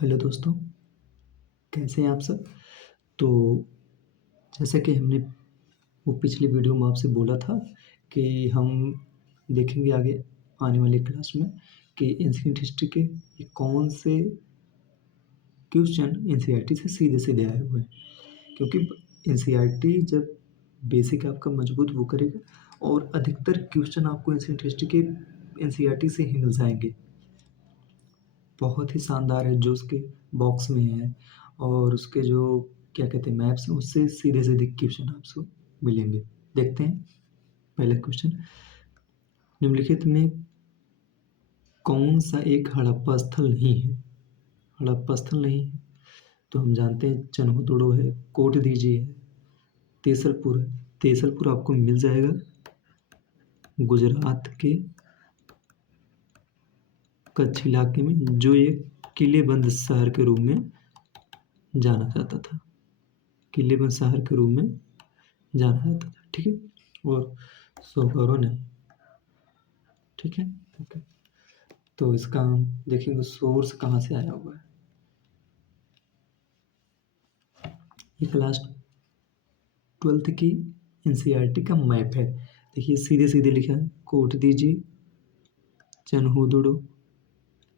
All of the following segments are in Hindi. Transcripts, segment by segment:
हेलो दोस्तों, कैसे हैं आप सब? तो जैसा कि हमने वो पिछली वीडियो में आपसे बोला था कि हम देखेंगे आगे आने वाली क्लास में कि एंशिएंट हिस्ट्री के ये कौन से क्वेश्चन एनसीईआरटी से सीधे-सीधे आए हुए हैं। क्योंकि एनसीईआरटी जब बेसिक आपका मजबूत वो करेगा और अधिकतर क्वेश्चन आपको एंशिएंट हिस्ट्री के एनसीईआरटी से ही मिल जाएँगे। बहुत ही शानदार है जो उसके बॉक्स में है और उसके जो क्या कहते हैं मैप्स हैं उससे सीधे-सीधे क्वेश्चन आपको मिलेंगे। देखते हैं पहला क्वेश्चन, निम्नलिखित में कौन-सा एक हड़प्पा स्थल नहीं है? हड़प्पा स्थल नहीं है, तो हम जानते हैं चनहुतुडो है, कोटदीजी है, तेसलपुर है। तेसलपुर आपको मिल जाएगा गुजरात के कच्छ इलाके में, जो एक किलेबंद शहर के रूप में जाना जाता था। किलेबंद शहर के रूप में जाना जाता था, ठीक है? और सोहरोन है, ठीक है? ओके, तो इसका हम देखेंगे सोर्स कहाँ से आया हुआ है। ये क्लास 12th की एनसीईआरटी का मैप है। देखिए सीधे-सीधे लिखा है कोटदीजी, चनहुदुडो,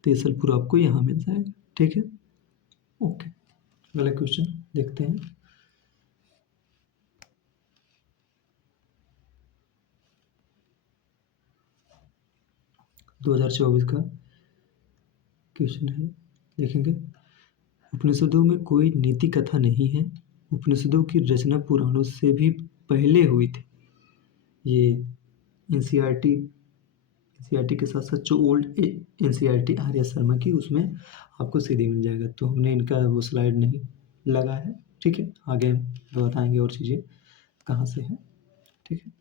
तेसलपुर आपको यहाँ मिल जाएगा, ठीक है? ओके, अगला क्वेश्चन देखते हैं। दो 2024 का क्वेश्चन है, देखेंगे। उपनिषदों में कोई नीति कथा नहीं है। उपनिषदों की रचना पुराणों से भी पहले हुई थी। ये एनसीईआरटी के साथ साथ जो ओल्ड एनसीईआरटी आर्य शर्मा की उसमें आपको सीधे मिल जाएगा। तो हमने इनका वो स्लाइड नहीं लगा है, ठीक है? आगे हम बताएंगे और चीज़ें कहाँ से है, ठीक है?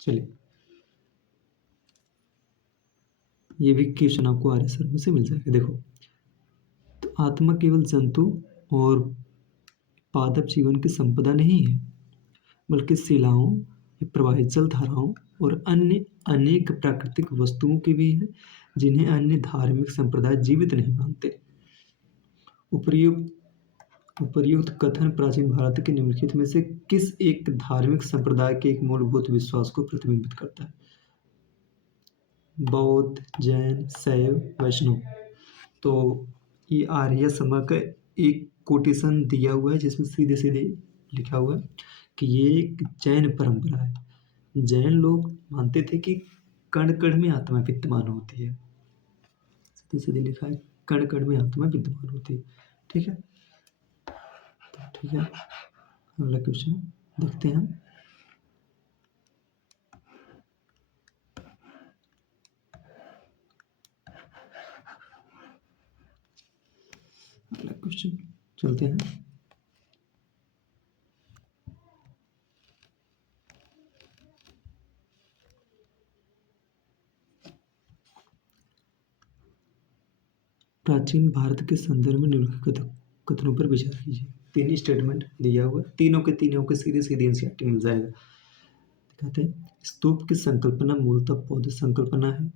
चलिए, ये भी क्वेश्चन आपको आर्य शर्मा से मिल जाएगा। देखो, तो आत्मा केवल जंतु और पादप जीवन की संपदा नहीं है, बल्कि शिलाओं, प्रवाहित जल धाराओं और अन्य अनेक प्राकृतिक वस्तुओं की भी है, जिन्हें अन्य धार्मिक संप्रदाय जीवित नहीं मानते। उपर्युक्त कथन प्राचीन भारत के निम्नलिखित में से किस एक धार्मिक संप्रदाय के एक मूलभूत विश्वास को प्रतिबिंबित करता है? बौद्ध, जैन, शैव, वैष्णव। तो ये आर्य समाज का एक कोटेशन दिया हुआ है जिसमें सीधे सीधे लिखा हुआ है कि ये एक जैन परंपरा है। जैन लोग मानते थे कि कण कण में आत्मा विद्यमान होती है। सीधे सीधे लिखा है कण कण में आत्मा विद्यमान होती है, ठीक है? तो ठीक है, अगला क्वेश्चन देखते हैं हम। अगला क्वेश्चन चलते हैं। प्राचीन भारत के संदर्भ में निम्नलिखित कथनों पर विचार कीजिए। तीन स्टेटमेंट दिया हुआ है, तीनों के सीधे सीधे एनसीईआरटी मिल जाएगा। कहते हैं स्तूप की संकल्पना मूलतः बौद्ध संकल्पना है।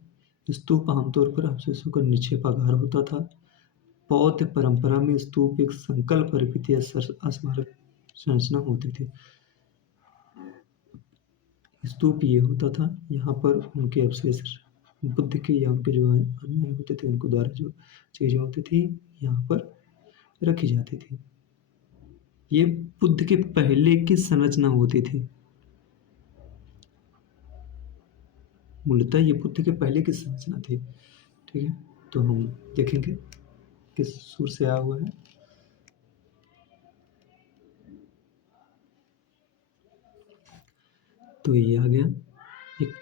स्तूप आमतौर पर अवशेषों का निक्षेपागार होता था। बौद्ध परंपरा में स्तूप एक संकल्प अर्पित या स्मारक संरचना होती थी। स्तूप ये होता था, यहाँ पर उनके अवशेष बुद्ध के या उनके जो अनुयायी होते थे उनको द्वारा जो चीज़ें होती थी यहाँ पर रखी जाती थी। ये बुद्ध के पहले की संरचना होती थी। मूलतः ये बुद्ध के पहले की संरचना थी, ठीक है? तो हम देखेंगे किस सुर से आया हुआ है। तो ये आ गया एक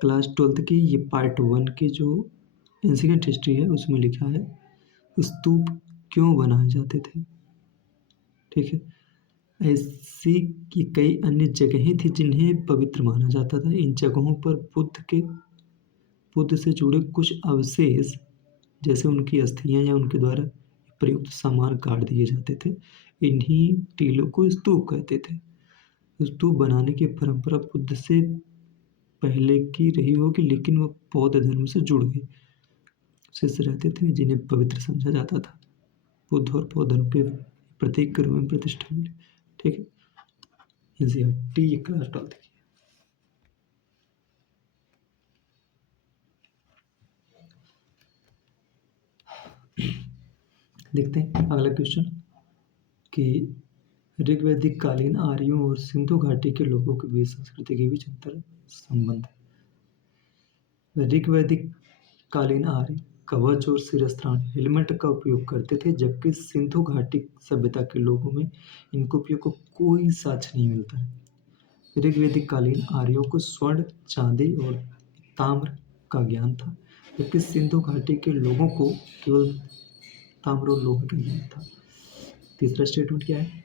क्लास 12th की ये पार्ट 1 की जो एंशिएंट हिस्ट्री है उसमें लिखा है स्तूप क्यों बनाए जाते थे, ठीक है? ऐसी की कई अन्य जगहें थी जिन्हें पवित्र माना जाता था। इन जगहों पर बुद्ध से जुड़े कुछ अवशेष जैसे उनकी अस्थियां या उनके द्वारा प्रयुक्त सामान गाड़ दिए जाते थे। इन्हीं टीलों को स्तूप कहते थे। स्तूप बनाने की परंपरा बुद्ध से पहले की रही होगी, लेकिन वह बौद्ध धर्म से जुड़ गई। शिष्य रहते थे जिन्हें पवित्र समझा जाता था। बुद्ध और बौद्ध धर्म के प्रतीक के रूप में प्रतिष्ठा मिली। ठीक है, NCERT ये क्लास 12 की। देखते हैं अगला क्वेश्चन कि ऋग्वैदिक कालीन आर्यों और सिंधु घाटी के लोगों के बीच संस्कृति के बीच अंतर संबंध है। ऋग्वैदिक कालीन आर्य कवच और शिरस्त्राण हेलमेट का उपयोग करते थे, जबकि सिंधु घाटी सभ्यता के लोगों में इनके उपयोग को कोई साक्ष्य नहीं मिलता है। ऋग्वैदिक कालीन आर्यों को स्वर्ण, चांदी और ताम्र का ज्ञान था, जबकि सिंधु घाटी के लोगों को केवल ताम्र और लोहे का ज्ञान था। तीसरा स्टेटमेंट क्या है?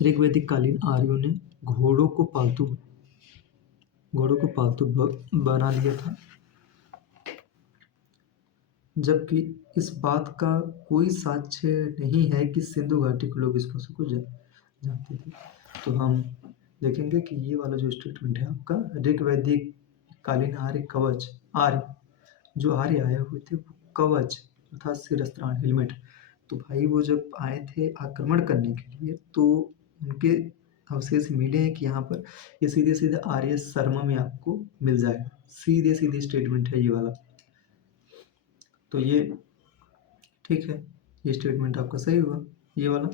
ऋग्वैदिक कालीन आर्यों ने घोड़ों को पालतू बना लिया था, जबकि इस बात का कोई साक्ष्य नहीं है कि सिंधु घाटी के लोग इस पशु को जानते थे। तो हम देखेंगे कि ये वाला जो स्टेटमेंट है आपका, ऋग्वैदिक कालीन आर्य जो आर्य आए हुए थे वो कवच अर्थात शिरस्त्राण हेलमेट, तो भाई वो जब आए थे आक्रमण करने के लिए तो उनके अवशेष मिले हैं कि यहाँ पर ये सीधे सीधे आर्य शर्मा में आपको मिल जाएगा। सीधे सीधे स्टेटमेंट है ये वाला, तो ये ठीक है, ये स्टेटमेंट आपका सही हुआ ये वाला।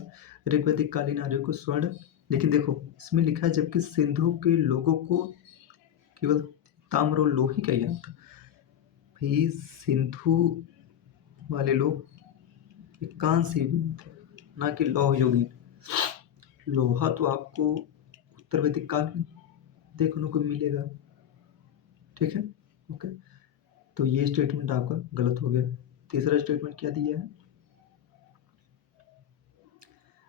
ऋग्वैदिक कालीन आर्यों को स्वर्ण, लेकिन देखो इसमें लिखा है जबकि सिंधु के लोगों को केवल ताम्र और लोहे का ज्ञान था। भाई सिंधु वाले लोग एक कांस्य युगीन थे, ना कि लौह युगीन। लोहा तो आपको उत्तर वैदिक काल में देखने को मिलेगा। ठीक है, ओके, तो ये स्टेटमेंट आपका गलत हो गया। तीसरा स्टेटमेंट क्या दिया है?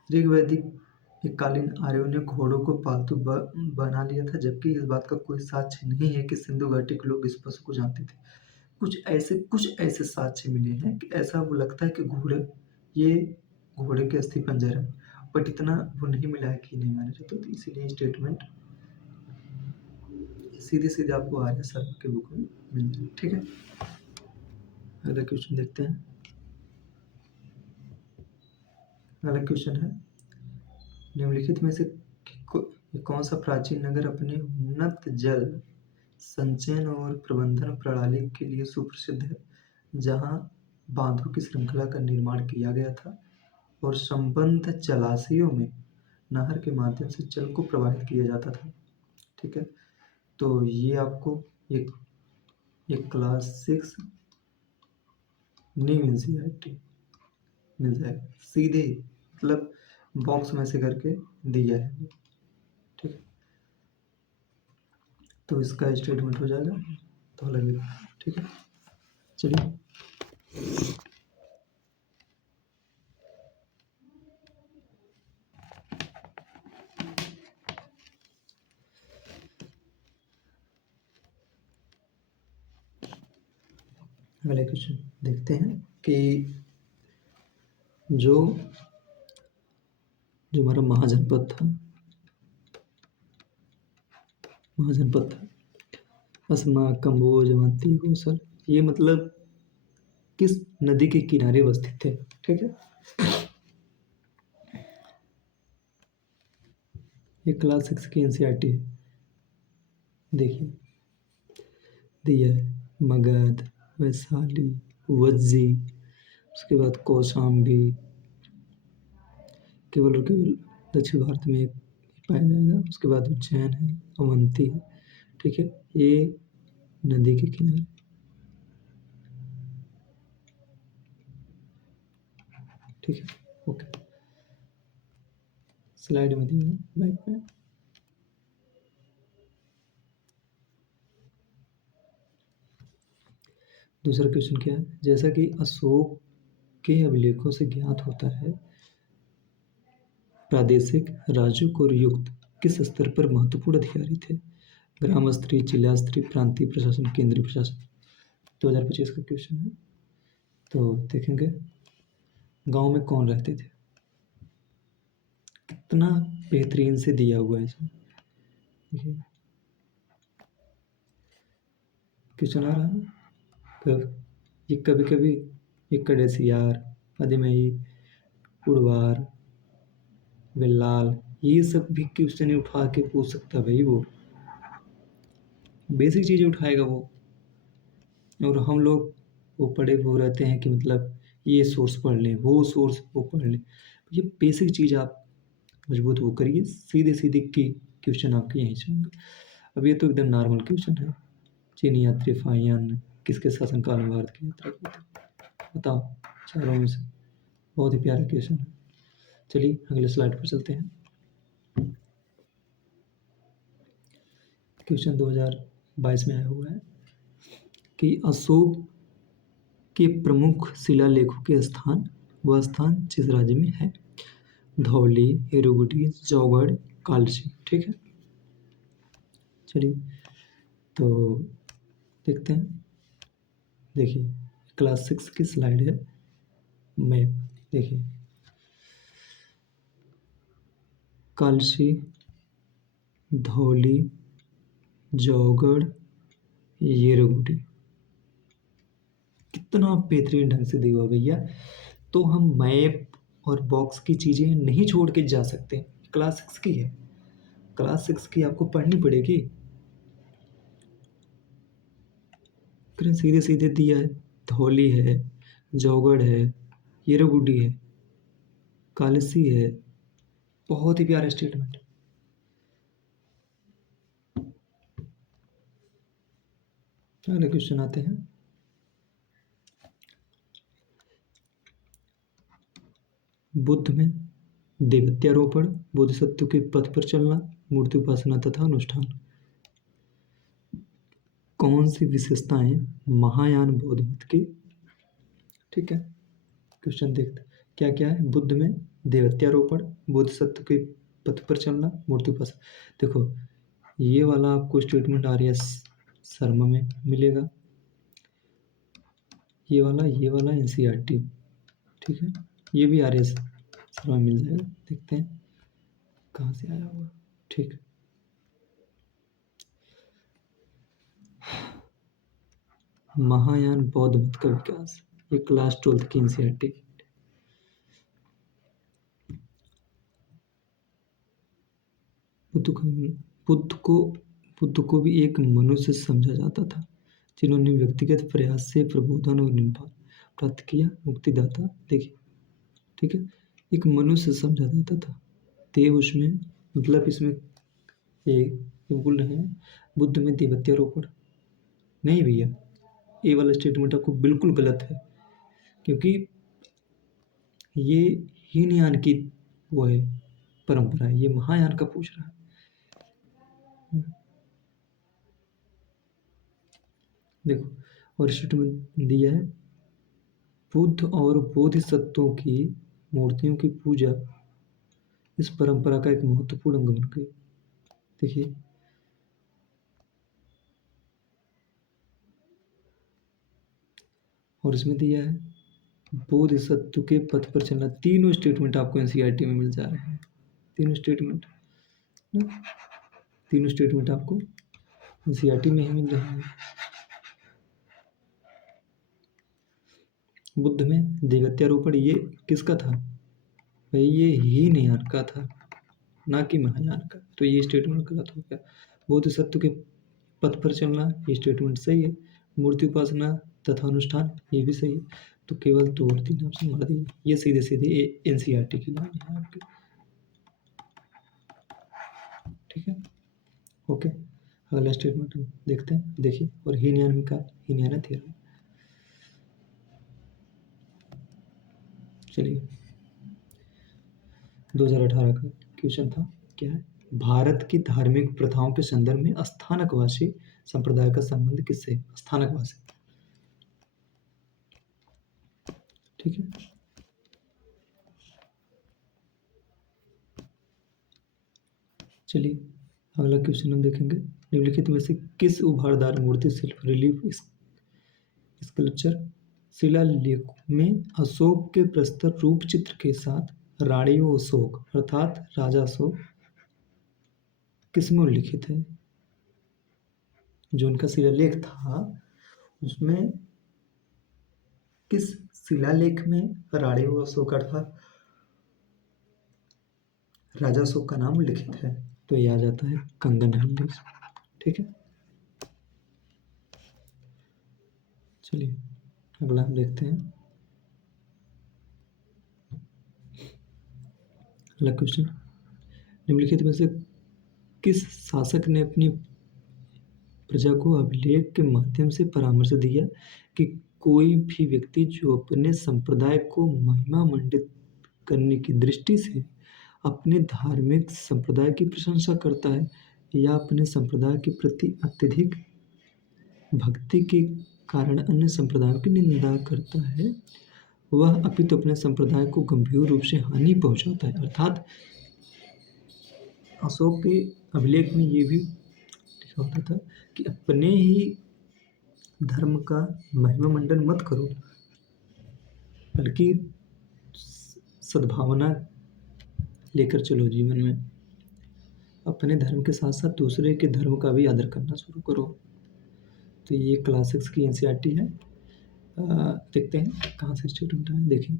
ऋग्वैदिक कालीन आर्यों ने घोड़ों को पालतू बना लिया था, जबकि इस बात का कोई साक्ष्य नहीं है कि सिंधु घाटी के लोग इस पशु को जानते थे। कुछ ऐसे साक्ष्य मिले हैं कि ऐसा वो लगता है कि ये घोड़े के अस्थि पंजर है, बट इतना वो नहीं मिला है कि नहीं माना जाता। तो इसीलिए स्टेटमेंट सीधे सीधे आपको आर्य शर्मा के बुक में मिल जाए। ठीक है, अगला क्वेश्चन देखते हैं। अगला क्वेश्चन है, निम्नलिखित में से कौन सा प्राचीन नगर अपने उन्नत जल संचयन और प्रबंधन प्रणाली के लिए सुप्रसिद्ध है, जहां बांधों की श्रृंखला का निर्माण किया गया था और संबद्ध जलाशयों में नहर के माध्यम से जल को प्रवाहित किया जाता था। ठीक है, तो ये आपको एक क्लास 6 न्यू NCERT मिल जाएगा, सीधे मतलब बॉक्स में से करके दिया है। ठीक है, तो इसका स्टेटमेंट हो जाएगा तो लगेगा। ठीक है, चलिए अगले क्वेश्चन देखते हैं कि जो हमारा महाजनपद था असमा, कंबोज, अवंती, कौशल, ये मतलब किस नदी के किनारे अवस्थित थे। ठीक है, ये क्लास 6 की NCERT है। देखिए दिया है मगध, वैशाली, वज्जी, उसके बाद कौशाम्बी, केवल और केवल दक्षिण भारत में पाया जाएगा। उसके बाद उज्जैन है, अवंती है। ठीक है, ये नदी के किनारे। ठीक है, ओके, स्लाइड में दिया बैक में। दूसरा क्वेश्चन क्या है? जैसा कि अशोक के अभिलेखों से ज्ञात होता है, प्रादेशिक राजू और युक्त किस स्तर पर महत्वपूर्ण अधिकारी थे? ग्राम स्तरीय, जिला स्तरीय, प्रांतीय प्रशासन, केंद्रीय प्रशासन। 2025 का क्वेश्चन है। तो देखेंगे गांव में कौन रहते थे, कितना बेहतरीन से दिया हुआ है इसमें। देखिए क्वेश्चन आ रहा है ये कभी कभी ये कड़ेसियार, अदिमई, उड़वार, वेल्लाल, ये सब भी क्वेश्चन उठा के पूछ सकता है भाई। वो बेसिक चीज़ें उठाएगा वो। और हम लोग वो पढ़े हुए रहते हैं कि मतलब ये सोर्स पढ़ लें, वो सोर्स वो पढ़ लें। ये बेसिक चीज़ आप मजबूत वो करिए, सीधे सीधे की क्वेश्चन आपके यहीं से होंगे। अब ये तो एकदम नॉर्मल क्वेश्चन है। चीनी यात्री फाहियान ने किसके शासनकाल में भारत की यात्रा की थी? बताओ चारों में से। बहुत ही प्यारा क्वेश्चन है। चलिए अगले स्लाइड पर चलते हैं। क्वेश्चन 2022 में आया हुआ है कि अशोक के प्रमुख शिलालेखों के स्थान, वह स्थान जिस राज्य में है? धौली, एरुगुडी, जौगढ़, कालची। ठीक है, चलिए तो देखते हैं। देखिए क्लास 6 की स्लाइड है, मैप। देखिए कालची, धौली, जौगढ़, येरगुडी, कितना बेहतरीन ढंग से दिया हुआ भैया। तो हम मैप और बॉक्स की चीज़ें नहीं छोड़ के जा सकते। क्लास 6 की है, क्लास 6 की आपको पढ़नी पड़ेगी। फिर सीधे सीधे दिया है, धौली है, जौगढ़ है, येरगुडी है, कालसी है। बहुत ही प्यारा स्टेटमेंट। अगले क्वेश्चन आते हैं। बुद्ध में देवत्यारोपण, बोधिसत्व के पथ पर चलना, मूर्ति उपासना तथा अनुष्ठान, कौन सी विशेषताएं महायान बौद्ध मत की? ठीक है, क्वेश्चन देखते हैं क्या क्या है। बुद्ध में देवत्यारोपण, बोधिसत्व के पथ पर चलना, मूर्ति उपासना। देखो ये वाला आपको स्टेटमेंट आर्य शर्मा में मिलेगा, ये वाला एनसीईआरटी। ठीक है, ये भी आर्य शर्मा मिल जाएगा। देखते हैं कहाँ से आया हुआ। ठीक, महायान बौद्ध मत का विकास, ये क्लास 12 की एनसीईआरटी। बुद्ध को भी एक मनुष्य समझा जाता था, जिन्होंने व्यक्तिगत प्रयास से प्रबोधन और निर्वाण प्राप्त किया, मुक्तिदाता। देखिए ठीक है, एक मनुष्य समझा जाता था। देव उसमें मतलब इसमें ये बोल रहे हैं बुद्ध में देवत्यारोपण नहीं भैया, ये वाला स्टेटमेंट आपको बिल्कुल गलत है, क्योंकि ये हीनयान की वो है परंपरा है, ये महायान का पूछ रहा है। देखो और स्टेटमेंट दिया है, बुद्ध और बोधिसत्वों की मूर्तियों की पूजा इस परंपरा का एक महत्वपूर्ण अंग बन गई। देखिए और इसमें दिया है बोधिसत्व के पथ पर चलना। तीनों स्टेटमेंट आपको एनसीईआरटी में मिल जा रहे हैं। तीनों स्टेटमेंट आपको एनसीईआरटी में ही मिल रहे हैं। बुद्ध में देवत्यारोपण ये किसका था भाई? ये हीनयान का था, ना कि महायान का। तो ये स्टेटमेंट गलत हो गया। बोधिसत्व के पथ पर चलना, ये स्टेटमेंट सही है। मूर्ति उपासना तथा अनुष्ठान, ये भी सही है। तो केवल 2 और 3 ऑप्शन मार दीजिए। ये सीधे सीधे एनसीईआरटी की लाइन है आपकी। ठीक है, ओके। अगला स्टेटमेंट देखते हैं। देखिए और हीनयान का हीनयान थ्योरम। चलिए 2018 का क्वेश्चन था, क्या है? भारत की धार्मिक प्रथाओं के संदर्भ में स्थानकवासी संप्रदाय का संबंध किससे है? स्थानकवासी। ठीक है, चलिए अगला क्वेश्चन हम देखेंगे। निम्नलिखित में से किस उभारदार मूर्ति शिल्प रिलीफ स्कल्पचर शिलालेख में अशोक के प्रस्तर रूप चित्र के साथ राणी अशोक अर्थात राजा अशोक किसमें उल्लिखित है? जो उनका शिलालेख था उसमें किस शिलालेख में राणी अशोक अर्थात राजा अशोक का नाम लिखित है, तो ये आ जाता है कंगन हल्दीस। ठीक है, चलिए अगला हम देखते हैं। अगला क्वेश्चन, निम्नलिखित में से किस शासक ने अपनी प्रजा को अभिलेख के माध्यम से परामर्श दिया कि कोई भी व्यक्ति जो अपने संप्रदाय को महिमा मंडित करने की दृष्टि से अपने धार्मिक संप्रदाय की प्रशंसा करता है या अपने संप्रदाय के प्रति अत्यधिक भक्ति के कारण अन्य संप्रदायों की निंदा करता है, वह अपितु अपने संप्रदाय को गंभीर रूप से हानि पहुंचाता है। अर्थात अशोक के अभिलेख में ये भी लिखा होता था कि अपने ही धर्म का महिमा मंडन मत करो, बल्कि सद्भावना लेकर चलो जीवन में। अपने धर्म के साथ साथ दूसरे के धर्म का भी आदर करना शुरू करो। तो ये क्लास 6 की एनसीईआरटी है। देखते हैं कहाँ से स्टेटमेंट है। देखिए,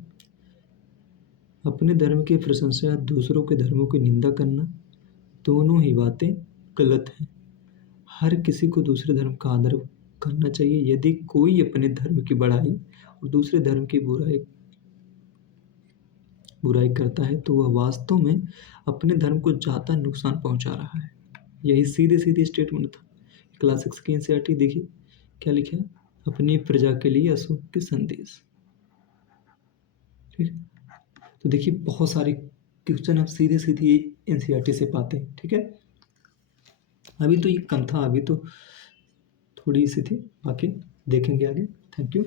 अपने धर्म की प्रशंसा या दूसरों के धर्मों की निंदा करना, दोनों ही बातें गलत हैं। हर किसी को दूसरे धर्म का आदर करना चाहिए। यदि कोई अपने धर्म की बढ़ाई और दूसरे धर्म की बुराई करता है तो वह वास्तव में अपने धर्म को ज़्यादा नुकसान पहुंचा रहा है। यही सीधे सीधे स्टेटमेंट था। क्लास 6 की एनसीईआरटी देखिए क्या लिखा है, अपनी प्रजा के लिए अशोक के संदेश। ठीक है, तो देखिए बहुत सारे क्वेश्चन आप सीधे सीधे एनसीईआरटी से पाते हैं। ठीक है, अभी तो ये कम था, अभी तो थोड़ी सी थी, बाकी देखेंगे आगे। Thank you.